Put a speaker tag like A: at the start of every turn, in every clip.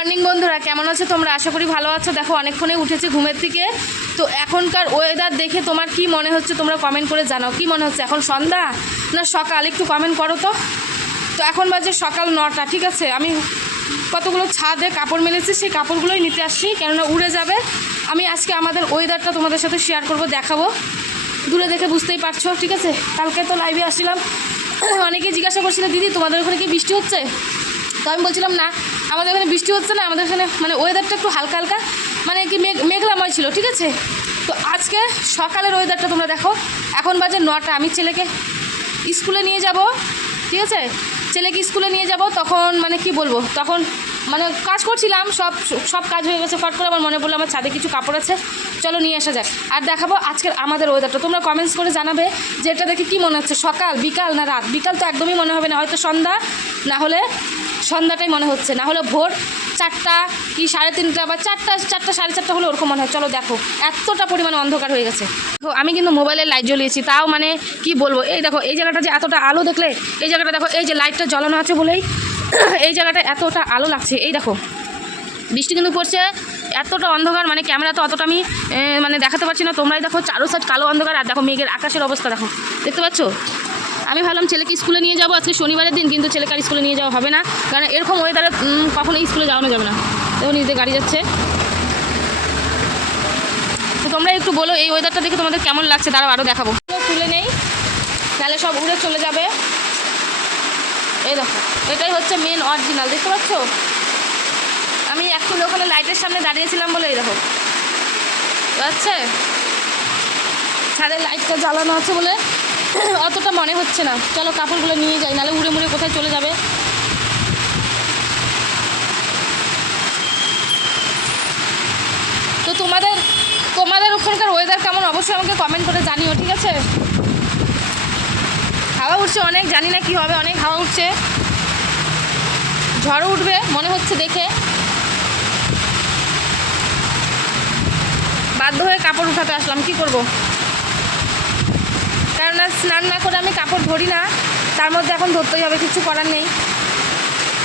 A: Morning বন্ধুরা, কেমন আছো তোমরা? আশা করি ভালো আছো। দেখো, অনেকক্ষণে উঠেছে ঘুমের থেকে তো এখনকার ওয়েদার দেখে তোমার কি মনে হচ্ছে তোমরা কমেন্ট করে জানাও। কি মনে হচ্ছে, এখন সন্ধ্যা না সকাল? একটু কমেন্ট করো তো। তো এখন বাজে সকাল নটা, ঠিক আছে? আমি কতগুলো ছাদে কাপড় মেলেছি, সেই কাপড়গুলোই নিতে আসছি, কেননা উড়ে যাবে। আমি আজকে আমাদের ওয়েদারটা তোমাদের সাথে শেয়ার করব, দেখাবো। দূরে দেখে বুঝতেই পারছ, ঠিক আছে? কালকে তো লাইভে আসছিলাম। অনেকে জিজ্ঞাসা করছিল, দিদি, তোমাদের ওখানে কি বৃষ্টি হচ্ছে? তো আমি বলছিলাম, না আমাদের এখানে বৃষ্টি হচ্ছে না, আমাদের এখানে মানে ওয়েদারটা একটু হালকা হালকা মানে কি মেঘ মেঘলাময় ছিল, ঠিক আছে? তো আজকে সকালের ওয়েদারটা তোমরা দেখো। এখন বাজে নটা, আমি ছেলেকে স্কুলে নিয়ে যাব, ঠিক আছে? ছেলেকে স্কুলে নিয়ে যাব, তখন মানে কি বলব, তখন মানে কাজ করছিলাম, সব সব কাজ হয়ে গেছে ফট করে, আমার মনে পড়ল আমার ছাদে কিছু কাপড় আছে, চলো নিয়ে আসা যাক। আর দেখাবো আজকের আমাদের ওয়েদারটা তোমরা কমেন্টস করে জানাবে যে এটা দেখে কী মনে হচ্ছে, সকাল, বিকাল না রাত? বিকাল তো একদমই মনে হবে না, হয়তো সন্ধ্যা, না হলে সন্ধ্যাটাই মনে হচ্ছে। না হলে ভোর চারটা কি সাড়ে তিনটা বা চারটা চারটা, সাড়ে চারটা হলে ওরকম মনে হয়। চলো দেখো, এতটা পরিমাণে অন্ধকার হয়ে গেছে। আমি কিন্তু মোবাইলে লাইট জ্বলিয়েছি, তাও মানে কি বলব? এই দেখো, এই জায়গাটা যে এতটা আলো দেখলে, এই জায়গাটা দেখো, এই যে লাইটটা জ্বলানো আছে বলেই এই জায়গাটা এতটা আলো লাগছে। এই দেখো, বৃষ্টি কিন্তু পড়ছে, এতটা অন্ধকার মানে ক্যামেরা তো অতটা আমি মানে দেখাতে পারছি না। তোমরাই দেখো চারো সাইড কালো অন্ধকার, আর দেখো মেঘের আকাশের অবস্থা দেখো। দেখতে পাচ্ছ? আমি ভাবলাম ছেলেকে স্কুলে নিয়ে যাব, আজকে শনিবারের দিন, কিন্তু ছেলেকে আর স্কুলে নিয়ে যাওয়া হবে না। কারণ এরকম ওয়েদারে কখনোই স্কুলে যাওয়ানো যাবে না। দেখো নিজে গাড়ি যাচ্ছে। তো তোমরা একটু বলো, এই ওয়েদারটা দেখে তোমাদের কেমন লাগছে? তারাও আরও দেখাবো। তুলে নেই, তাহলে সব উড়ে চলে যাবে। এই দেখো, এটাই হচ্ছে মেন অরিজিনাল দেখতে পাচ্ছ? আমি এখন ওখানে লাইটের সামনে দাঁড়িয়েছিলাম বলে, এই দেখো। আচ্ছা ছাদের লাইটটা জ্বালানো আছে বলে। অতটা মনে হচ্ছে না। চলো কাপড়গুলো নিয়ে যাই, নাহলে উড়ে মুড়ে কোথায় চলে যাবে? তো তোমাদের তোমাদের ওখানকার ওয়েদার কেমন? অবশ্যই আমাকে কমেন্ট করে জানিও, ঠিক আছে? হাওয়া উঠছে অনেক, জানি না কি হবে, অনেক হাওয়া উঠছে। ঝড় উঠবে, মনে হচ্ছে দেখে। বাধ্য হয়ে কাপড় উঠাতে আসলাম, কি করব? কেননা স্নান না করে আমি কাপড় ধরি না, তার মধ্যে এখন ধরতেই হবে, কিছু করার নেই।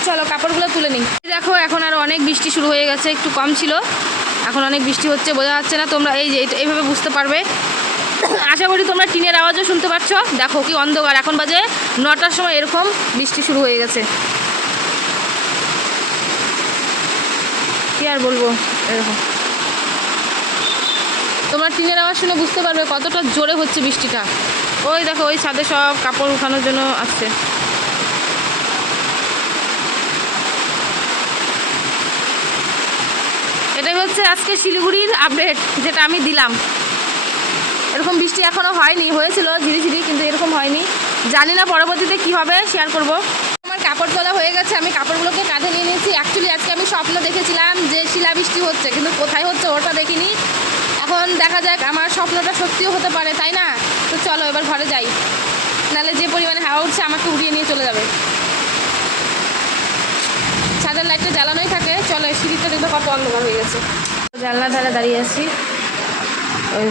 A: চলো, কাপড়গুলো তুলে নিই। দেখো, এখন আর অনেক বৃষ্টি শুরু হয়ে গেছে, একটু কম ছিল। এখন অনেক বৃষ্টি হচ্ছে, বোঝা যাচ্ছে না তোমরা এই যে এইভাবে বুঝতে পারবে। আশা করি তোমরা টিনের আওয়াজও শুনতে পাচ্ছ। দেখো কি অন্ধকার, এখন বাজে নটার সময় এরকম বৃষ্টি শুরু হয়ে গেছে। কি আর বলব, এরকম। তোমরা টিনের আওয়াজ শুনে বুঝতে পারবে কতটা জোরে হচ্ছে বৃষ্টিটা। ওই দেখো, ওই ছাদে সব কাপড় উঠানোর জন্য আসছে। এটাই হচ্ছে আজকে শিলিগুড়ির আপডেট যেটা আমি দিলাম। এরকম বৃষ্টি এখনও হয়নি, হয়েছিল ঝিরিঝিরি, কিন্তু এরকম হয়নি। জানি না পরবর্তীতে কি হবে শেয়ার করব। আমার কাপড় তোলা হয়ে গেছে, আমি কাপড়গুলোকে কাঁধে নিয়ে নিয়েছি। অ্যাকচুয়ালি আজকে আমি স্বপ্ন দেখেছিলাম যে শিলাবৃষ্টি হচ্ছে, কিন্তু কোথায় হচ্ছে ওটা দেখিনি। এখন দেখা যাক আমার স্বপ্নটা সত্যিও হতে পারে তাই না? তো চলো এবার ঘরে যাই। নাহলে যে পরিমাণে হাওয়া উঠছে আমাকে উড়িয়ে নিয়ে চলে যাবে। ছাদের লাইটটা জ্বালানোই থাকে। চলো সিঁড়িটা দেখবে কত অন্ধকার হয়ে গেছে। জানলা ধারে দাঁড়িয়ে আছি। ওই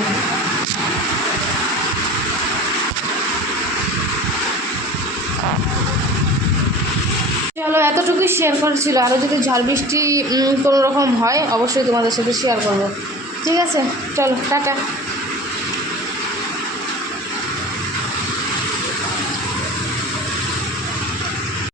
A: চলো এতটুকুই শেয়ার করেছিল আরও যদি ঝড় বৃষ্টি কোনো রকম হয় অবশ্যই তোমাদের সাথে শেয়ার করব। ঠিক আছে চলো টাটা।